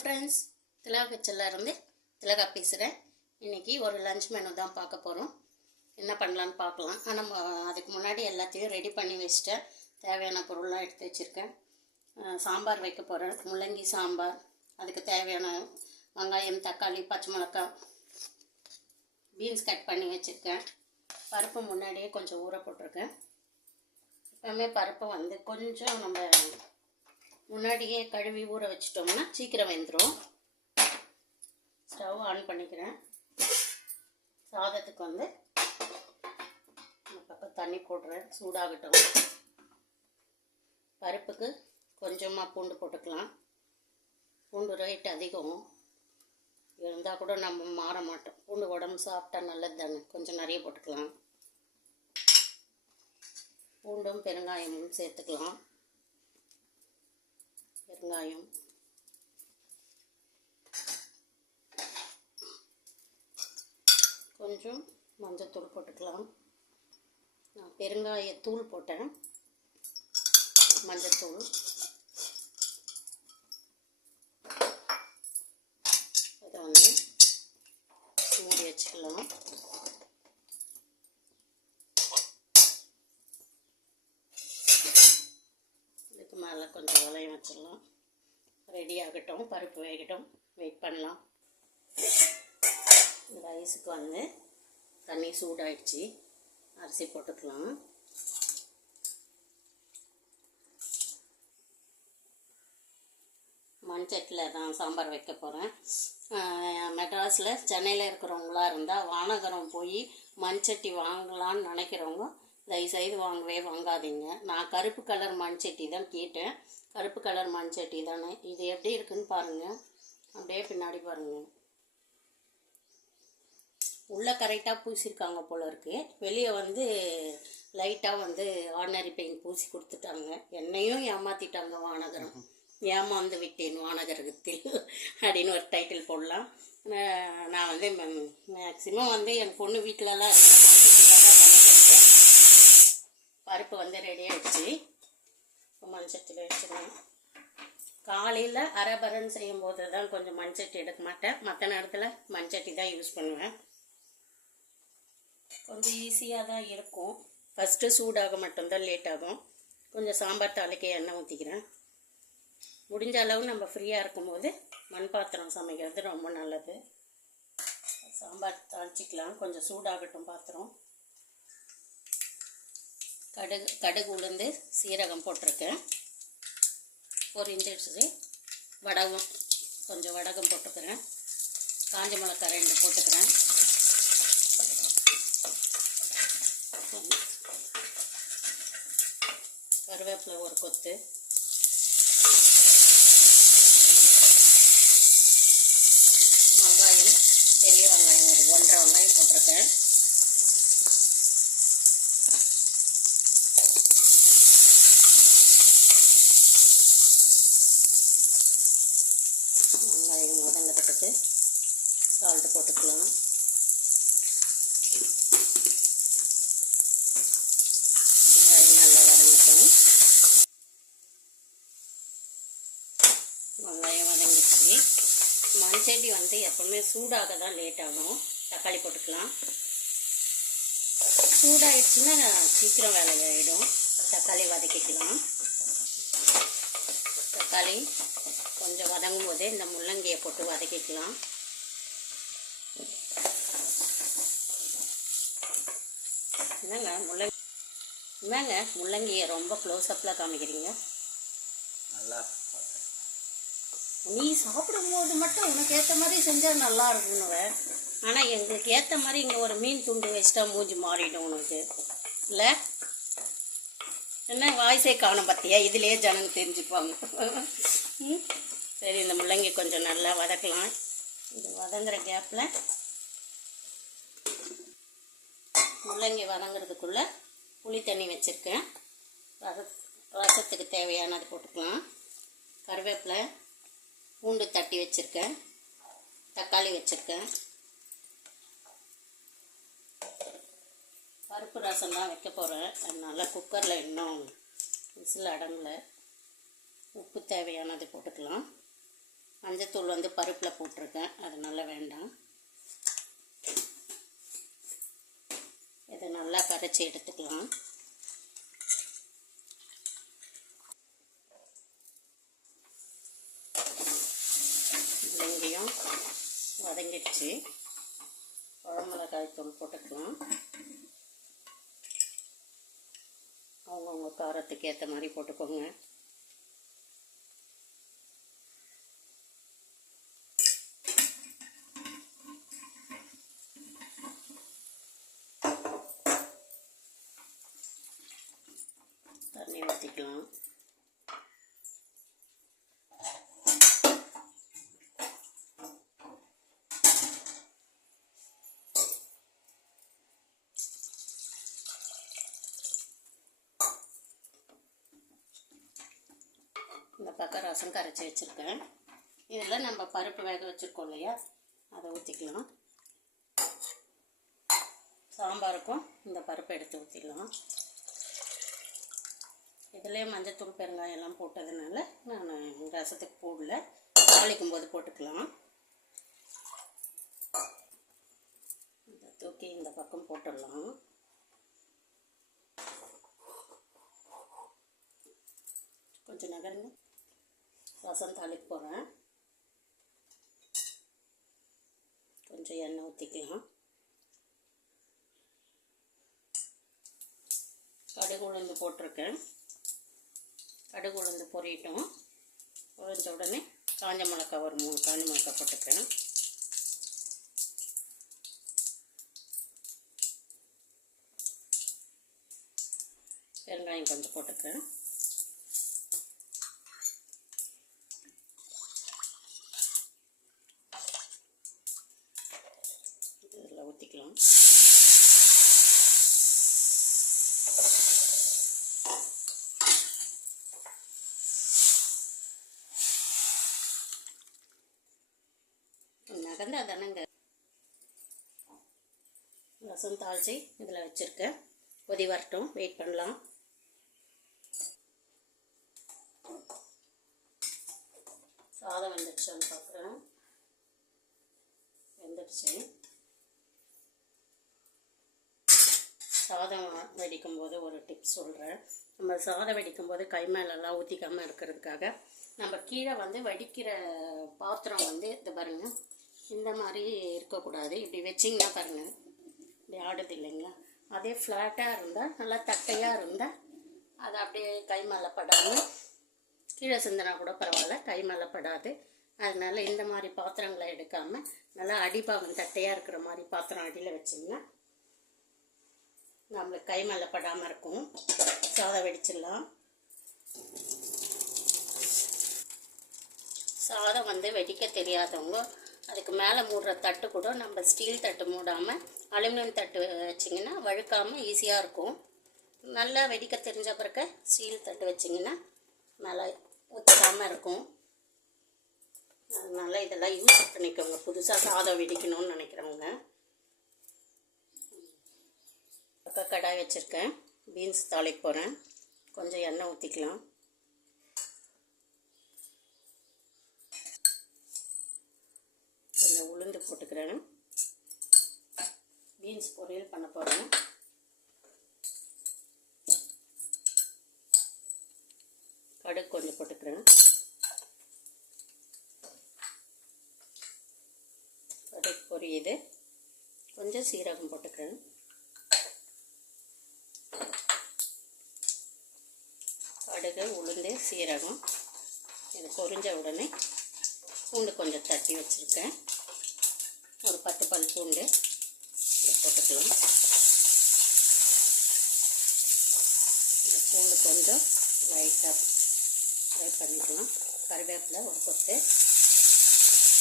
Friends திலகா இருந்து திலகா பேசுகிறேன் இன்றைக்கி ஒரு லஞ்ச் மெனு தான் பார்க்க போகிறோம் என்ன பண்ணலான்னு பார்க்கலாம். ஆனால் நம்ம அதுக்கு முன்னாடி எல்லாத்தையும் ரெடி பண்ணி வச்சுட்டேன். தேவையான பொருள்லாம் எடுத்து வச்சுருக்கேன். சாம்பார் வைக்க போகிறேன் முள்ளங்கி சாம்பார். அதுக்கு தேவையான வெங்காயம் தக்காளி பச்சை மிளகாய் பீன்ஸ் கட் பண்ணி வச்சுருக்கேன். பருப்பு முன்னாடியே கொஞ்சம் ஊற போட்டிருக்கேன். எப்பவுமே பருப்பு வந்து கொஞ்சம் நம்ம முன்னாடியே கழுவி ஊற வச்சிட்டோம்னா சீக்கிரம் வெந்துடும் ஸ்டவ் ஆன் பண்ணிக்கிறேன். சாதத்துக்கு வந்து பக்கம் தண்ணி போடுறேன். சூடாகட்டும். பருப்புக்கு கொஞ்சமாக பூண்டு போட்டுக்கலாம். பூண்டு ரேட் அதிகம். இருந்தால் கூட நம்ம மாற மாட்டோம். பூண்டு உடம்பு சாப்பிட்டா நல்லது தானே கொஞ்சம் நிறைய போட்டுக்கலாம். பூண்டும் பெருங்காயமும் சேர்த்துக்கலாம். பெருங்காயம் கொஞ்சம் மஞ்சத்தூள் போட்டுக்கலாம். நான் பெருங்காயத்தூள் போட்டேன். மஞ்சத்தூள் அதை வந்து மூடி வச்சுக்கலாம். மேலே கொஞ்சம் வளையம் வச்சிடலாம். ரெடி ஆகட்டும் பருப்பு வேகட்டும். வெயிட் பண்ணலாம். ரைஸுக்கு வந்து தண்ணி சூடாயிடுச்சு. அரிசி போட்டுக்கலாம். மண்சட்டியில் தான் சாம்பார் வைக்க போகிறேன் மெட்ராஸில் சென்னையில் இருக்கிறவங்களா இருந்தால் வானகரம் போய் மண்சட்டி வாங்கலான்னு நினைக்கிறவங்க தயவுசெய்து வாங்கவே வாங்காதீங்க. நான் கருப்பு கலர் மண்சட்டி தான் கேட்டேன். கருப்பு கலர் மண்சட்டி தானே. இது எப்படி இருக்குன்னு பாருங்கள் அப்படியே பின்னாடி பாருங்கள் உள்ளே கரெக்டாக பூசியிருக்காங்க போல இருக்கு. வெளியே வந்து லைட்டாக வந்து ஆர்டினரி பெயிண்ட் பூசி கொடுத்துட்டாங்க. என்னையும் ஏமாற்றிட்டாங்க வானகரம். ஏமாந்து விட்டேன் வானகரகத்தில் அப்படின்னு ஒரு டைட்டில் போடலாம். நான் வந்து மேக்சிமம் வந்து என் பொண்ணு வீட்டிலலாம் இருந்தால் பருப்பு வந்து ரெடி ஆயிடுச்சு. இப்போ வச்சுருவேன் காலையில் அரபரன்னு செய்யும்போது தான் கொஞ்சம் மண்சட்டி எடுக்க மாட்டேன். மற்ற நேரத்தில் மண்சட்டி தான் யூஸ் பண்ணுவேன். கொஞ்சம் ஈஸியாக தான் இருக்கும். ஃபஸ்ட்டு சூடாக மட்டும்தான் லேட் ஆகும். கொஞ்சம் சாம்பார் தாளிக்க எண்ணெய் ஊற்றிக்கிறேன் முடிஞ்ச அளவு நம்ம ஃப்ரீயாக இருக்கும்போது மண் பாத்திரம் சமைக்கிறது ரொம்ப நல்லது. சாம்பார் தாளிச்சிக்கலாம். கொஞ்சம் சூடாகட்டும் பாத்திரம். கடுகு கடுகு உளுந்து சீரகம் போட்டிருக்கேன். பொரிஞ்சிடுச்சு. வடகம் கொஞ்சம் வடகம் போட்டுக்கிறேன். காஞ்ச மிளகாய் ரெண்டு போட்டுக்கிறேன். கருவேப்பிலை ஒரு கொத்து. வெங்காயம் பெரிய வெங்காயம் ஒரு ஒன்றரை வெங்காயம் போட்டிருக்கேன் வெங்காயம் போட்டுட்டு சால்ட்டு போட்டுக்கலாம். வெங்காயம் நல்லா வதங்கட்டும். வெங்காயம் வதங்கிடுச்சு. மண்சட்டி வந்து எப்பவுமே சூடாக தான் லேட் ஆகும். தக்காளி போட்டுக்கலாம். சூடாயிடுச்சுன்னா சீக்கிரம் வேலை ஆகிடும் தக்காளி வதக்கிக்கலாம். தக்காளி கொஞ்சம் வதங்கும் போதே இந்த முள்ளங்கியை போட்டு வதக்கிக்கலாம். என்னங்க முள்ளங்கி என்னங்க முள்ளங்கியை ரொம்ப க்ளோஸ்அப்பில் காமிக்கிறீங்க. நல்லா நீ சாப்பிடும்போது மட்டும் உனக்கு ஏற்ற மாதிரி செஞ்சால் நல்லா இருக்குன்னுவேன் ஆனால் எங்களுக்கு ஏற்ற மாதிரி இங்கே ஒரு மீன் துண்டு வச்சிட்டா மூஞ்சி மாறிடும் உனக்கு. இல்லை? என்ன வாய்ஸே காணும் பார்த்தியா இதுலேயே ஜனம் தெரிஞ்சுப்பாங்க ம்? சரி இந்த முள்ளங்கி கொஞ்சம் நல்லா வதக்கலாம். இது வதங்குற கேப்பில் முள்ளங்கி வதங்குறதுக்குள்ளே புளி தண்ணி வச்சுருக்கேன். ரச ரசத்துக்கு தேவையானது போட்டுக்கலாம். கருவேப்பிலை பூண்டு தட்டி வச்சுருக்கேன். தக்காளி வச்சுருக்கேன். பருப்பு ரசம் தான் வைக்க போகிறேன் அதனால் குக்கரில் இன்னும் விசில் அடங்கலை. உப்பு தேவையானது போட்டுக்கலாம். மஞ்சத்தூள் வந்து பருப்பில் போட்டிருக்கேன். அதனால் வேண்டாம். இதை நல்லா கரைச்சி எடுத்துக்கலாம். வெங்காயம் வதங்கிடுச்சு. குழம்புல தூள் போட்டுக்கலாம் அவங்கவுங்க காரத்துக்கு ஏற்ற மாதிரி போட்டுக்கோங்க தண்ணி ஊற்றிக்கலாம் இந்த பக்கம் ரசம் கரைச்சி வச்சுருக்கேன். இதில் நம்ம பருப்பு வேக வச்சுருக்கோம் இல்லையா? அதை ஊற்றிக்கலாம் சாம்பாருக்கும் இந்த பருப்பை எடுத்து ஊற்றிக்கலாம் இதுலேயே மஞ்சத்தூள் பெருங்காயம் எல்லாம் போட்டதுனால நான் ரசத்துக்கு போடல. தாளிக்கும் போது போட்டுக்கலாம். இந்த தூக்கி இந்த பக்கம் போட்டுடலாம். கொஞ்சம் நகருங்க. ரசம் தாளிக்கு போகிறேன் கொஞ்சம் எண்ணெய் ஊற்றிக்கலாம் கடுகு உளுந்து போட்டிருக்கேன். கடுகு உளுந்து பொரியட்டும். பொரிஞ்ச உடனே காஞ்ச மிளகா ஒரு மூணு காஞ்ச மிளகா போட்டுக்கேன். பெருங்காயம் கொஞ்சம் போட்டுக்கேன் இதில் ஊற்றிக்கலாம் நகர்ந்தா தானேங்க. ரசம் தாழ்ச்சி இதில் வச்சுருக்கேன். கொதி வரட்டும் வெயிட் பண்ணலாம். சாதம் வெந்துடுச்சான்னு பார்க்குறேன். வெந்துடுச்சு. சாதம் வெடிக்கும் போது ஒரு டிப்ஸ் சொல்கிறேன் நம்ம சாதம் வெடிக்கும் போது கை மேலெல்லாம் ஊற்றிக்காமல் இருக்கிறதுக்காக நம்ம கீழே வந்து வடிக்கிற பாத்திரம் வந்து இது பாருங்கள் இந்த மாதிரி இருக்கக்கூடாது. இப்படி வச்சிங்கன்னா பாருங்கள் இப்படி ஆடுது இல்லைங்களா? அதே ஃப்ளாட்டாக இருந்தால் நல்லா தட்டையாக இருந்தால் அது அப்படியே கை மேலே படாமல் கீழே சிந்தனா கூட பரவாயில்ல. கை மேலே படாது. அதனால் இந்த மாதிரி பாத்திரங்களை எடுக்காமல் நல்லா அடிபாகம் தட்டையாக இருக்கிற மாதிரி பாத்திரம் அடியில் வச்சிங்கன்னா நம்மளுக்கு கை மேலே படாமல் இருக்கும். சாதம் வெடிச்சிடலாம். சாதம் வந்து வெடிக்க தெரியாதவங்க அதுக்கு மேலே மூடுற தட்டு கூட நம்ம ஸ்டீல் தட்டு மூடாமல் அலுமினியம் தட்டு வச்சிங்கன்னா வழுக்காமல் ஈஸியாக இருக்கும். நல்லா வெடிக்க தெரிஞ்ச பிறகு ஸ்டீல் தட்டு வச்சிங்கன்னா மேலே ஒத்துக்காமல் இருக்கும். அதனால் இதெல்லாம் யூஸ் பண்ணிக்கோங்க. புதுசாக சாதம் வெடிக்கணும்னு நினைக்கிறவங்க. பக்கம் கடாய் வச்சுருக்கேன். பீன்ஸ் தாளிக்க போகிறேன் கொஞ்சம் எண்ணெய் ஊற்றிக்கலாம் கொஞ்சம் உளுந்து போட்டுக்கிறேன். பீன்ஸ் பொரியல் பண்ண போகிறேன் கடுகு கொஞ்சம் போட்டுக்கிறேன். கடுகு பொரியுது. கொஞ்சம் சீரகம் போட்டுக்கிறேன். கடுகு உளுந்து சீரகம். இது பொரிஞ்ச உடனே பூண்டு கொஞ்சம் தட்டி வச்சுருக்கேன். ஒரு பத்து பல் பூண்டு இதை போட்டுக்கலாம். இந்த பூண்டு கொஞ்சம் லைட்டாக ஃப்ரை பண்ணிக்கலாம். கருவேப்பிலை ஒரு கொத்து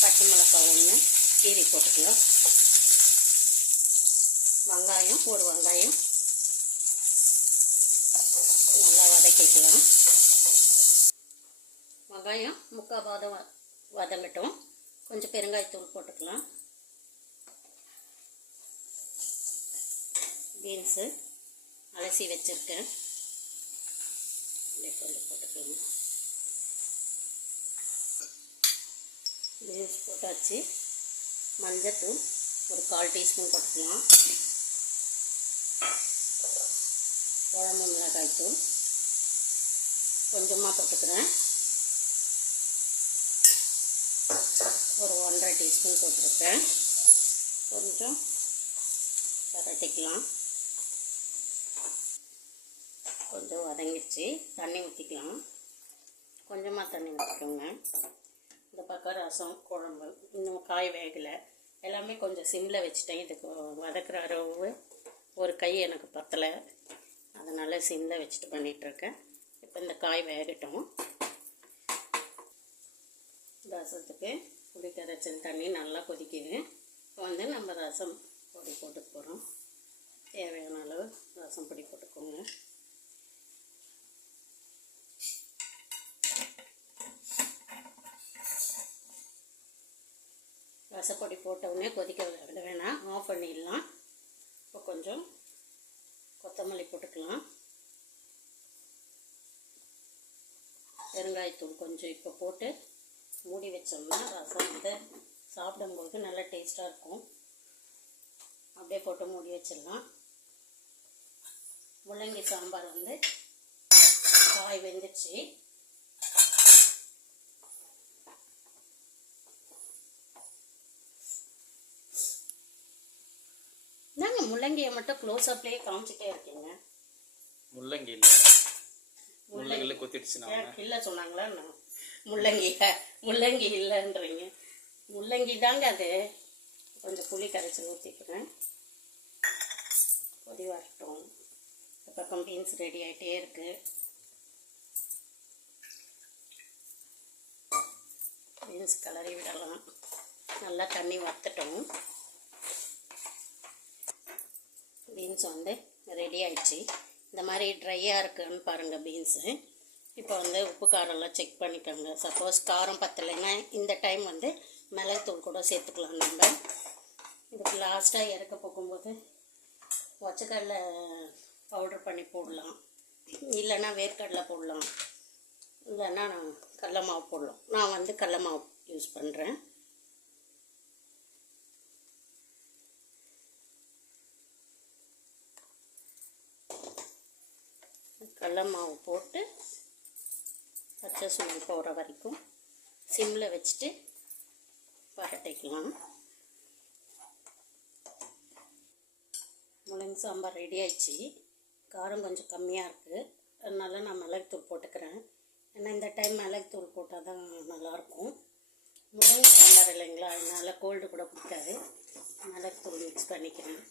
பச்சை மிளகாய் ஒன்று கீரி போட்டுக்கலாம். வெங்காயம் ஒரு வெங்காயம். நல்லா வதக்கிக்கலாம். வெங்காயம் முக்கால் பாதம் வ- வதங்கட்டும் கொஞ்சம் பெருங்காயத்தூள் போட்டுக்கலாம். பீன்ஸு அலசி வச்சுருக்கேன். அப்படியே போட்டுக்கலாம் பீன்ஸ் போட்டாச்சு. மஞ்சத்தூள் ஒரு கால் டீஸ்பூன் போட்டுக்கலாம். குழம்பு மிளகாய் தூள் கொஞ்சமாக போட்டுக்கிறேன். ஒரு ஒன்றரை டீஸ்பூன் போட்டிருக்கேன். கொஞ்சம் பரட்டிக்கலாம் கொஞ்சம் வதங்கிடுச்சு தண்ணி ஊற்றிக்கலாம் கொஞ்சமாக தண்ணி ஊற்றிக்கோங்க இந்த பக்கம் ரசம் குழம்பு இன்னும் காய் வேகலை. எல்லாமே கொஞ்சம் சிம்மில் வச்சுட்டேன். இதுக்கு வதக்குற அளவு ஒரு கை எனக்கு பத்தலை. அதனால் சிம்மில் வச்சுட்டு பண்ணிகிட்ருக்கேன் இப்போ இந்த காய் வேகட்டும். ரசத்துக்கு புளி கரைச்சல் தண்ணி நல்லா கொதிக்குது. இப்போ வந்து நம்ம ரசம் பொடி போட்டு போகிறோம் தேவையான அளவு ரசம் பொடி போட்டுக்கோங்க. ரசப்பொடி போட்ட உடனே கொதிக்க விட வேணாம். ஆஃப் பண்ணிடலாம். இப்போ கொஞ்சம் கொத்தமல்லி போட்டுக்கலாம். பெருங்காயத்தூள் கொஞ்சம் இப்போ போட்டு மூடி வச்சோம்னா ரசம் வந்து சாப்பிடும்போது நல்லா டேஸ்ட்டாக இருக்கும். அப்படியே போட்டு மூடி வச்சிடலாம். முள்ளங்கி சாம்பார் வந்து காய் வெந்துச்சு என்னங்க முள்ளங்கியை மட்டும் க்ளோஸ் அப்லேயே காமிச்சிட்டே இருக்கீங்க. முள்ளங்கி இல்லை முள்ளங்கில கொத்திடுச்சு நான் ஏன் இல்லை சொன்னாங்களா? நான் முள்ளங்கி முள்ளங்கி இல்லைன்றீங்க. முள்ளங்கி தாங்க அது. கொஞ்சம் புளி கரைச்சி ஊற்றிக்கிறேன் கொதி வரட்டும் பக்கம் பீன்ஸ் ரெடி ஆகிட்டே இருக்கு. பீன்ஸ் கலரி விடலாம். நல்லா தண்ணி வத்தட்டும் பீன்ஸ் வந்து ரெடி ஆயிடுச்சு. இந்த மாதிரி ட்ரையாக இருக்குன்னு பாருங்கள் பீன்ஸு இப்போ வந்து உப்பு காரம்லாம் செக் பண்ணிக்கோங்க. சப்போஸ் காரம் பத்தலைன்னா இந்த டைம் வந்து மிளகுத்தூள் கூட சேர்த்துக்கலாம் நம்ம. இதுக்கு லாஸ்ட்டாக இறக்க போகும்போது ஒச்சக்கடலை பவுடர் பண்ணி போடலாம். இல்லைன்னா வேர்க்கடலை போடலாம். இல்லைன்னா நான் கடல மாவு போடலாம். நான் வந்து கடல மாவு யூஸ் பண்ணுறேன் கடல மாவு போட்டு பச்சை சுமல் போகிற வரைக்கும் சிம்மில் வச்சுட்டு பரட்டிக்கலாம் முள்ளங்கி சாம்பார் ரெடி ஆயிடுச்சு. காரம் கொஞ்சம் கம்மியாக இருக்குது அதனால் நான் மிளகுத்தூள் போட்டுக்கிறேன். ஏன்னா இந்த டைம் மிளகுத்தூள் போட்டால் தான் நல்லாயிருக்கும். முள்ளங்கி சாம்பார் இல்லைங்களா? அதனால் கோல்டு கூட பிடிக்காது மிளகுத்தூள் மிக்ஸ் பண்ணிக்கிறேன்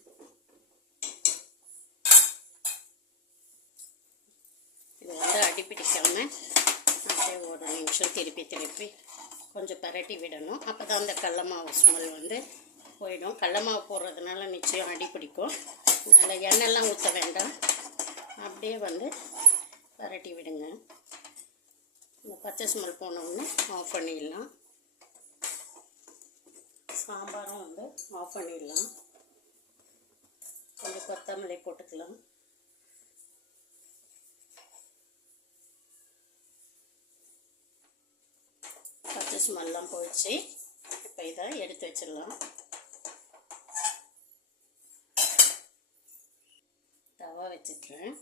இது வந்து அடி பிடிக்காம அப்படியே ஒரு நிமிஷம் திருப்பி திருப்பி கொஞ்சம் பரட்டி விடணும். அப்போ தான் அந்த கடல மாவு ஸ்மெல் வந்து போயிடும். கடல மாவு போடுறதுனால நிச்சயம் அடி பிடிக்கும். அதனால் எண்ணெய்லாம் ஊற்ற வேண்டாம். அப்படியே வந்து பரட்டி விடுங்க. இந்த பச்சை ஸ்மெல் போனோடனே ஆஃப் பண்ணிடலாம். சாம்பாரும் வந்து ஆஃப் பண்ணிடலாம். கொஞ்சம் கொத்தமல்லி போட்டுக்கலாம் பச்சை ஸ்மெல்லாம் போயிடுச்சு. இப்போ இதை எடுத்து வச்சிடலாம். தவா வச்சுக்கிறேன்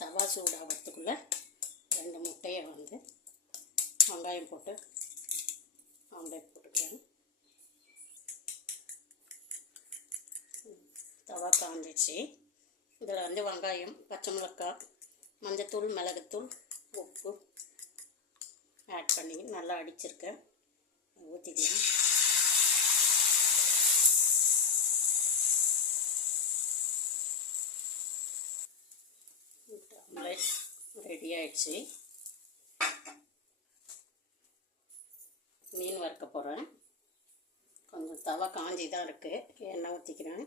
தவா சூடாகிறதுக்குள்ளே ரெண்டு முட்டையை வந்து வெங்காயம் போட்டு ஆம்லேட் போட்டுக்கிறேன். தவா காஞ்சிச்சு இதில் வந்து வெங்காயம் பச்சை மிளக்காய் மஞ்சத்தூள் மிளகுத்தூள் உப்பு ஆட் பண்ணி நல்லா அடிச்சிருக்கேன். ஊற்றிக்கலாம் ஆம்லேட் ரெடி ஆயிடுச்சு. மீன் வறுக்க போகிறேன் கொஞ்சம் தவா காஞ்சி தான் இருக்குது எண்ணெய் ஊற்றிக்கிறேன்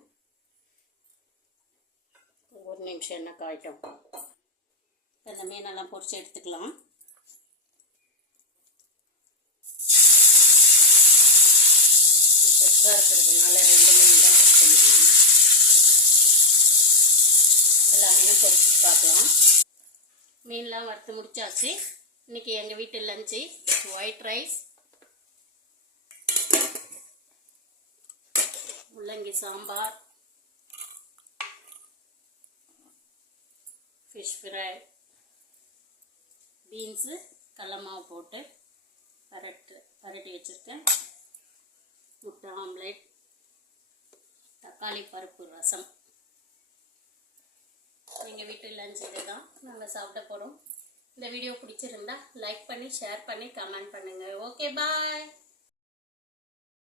ஒரு நிமிஷம் எண்ணெய் காயிட்டோம். இப்போ இந்த மீனெல்லாம் பொறிச்சு எடுத்துக்கலாம். பெருசாக இருக்கிறதுனால ரெண்டு மீன் தான் பொரிக்க முடியும். எல்லா மீனும் பொறிச்சு பார்க்கலாம். மீன்லாம் வறுத்து முடிச்சாச்சு. இன்னைக்கு எங்கள் வீட்டு லஞ்சு ஒயிட் ரைஸ் முள்ளங்கி சாம்பார் ஃபிஷ் ஃப்ரை பீன்ஸு கடல மாவு போட்டு பரட்டு பரட்டி வச்சுருக்கேன். முட்டை ஆம்லேட் தக்காளி பருப்பு ரசம். எங்கள் வீட்டு லஞ்ச் இது தான் நாங்கள் சாப்பிட போகிறோம் இந்த வீடியோ பிடிச்சிருந்தா லைக் பண்ணி ஷேர் பண்ணி கமெண்ட் பண்ணுங்கள் ஓகே பாய்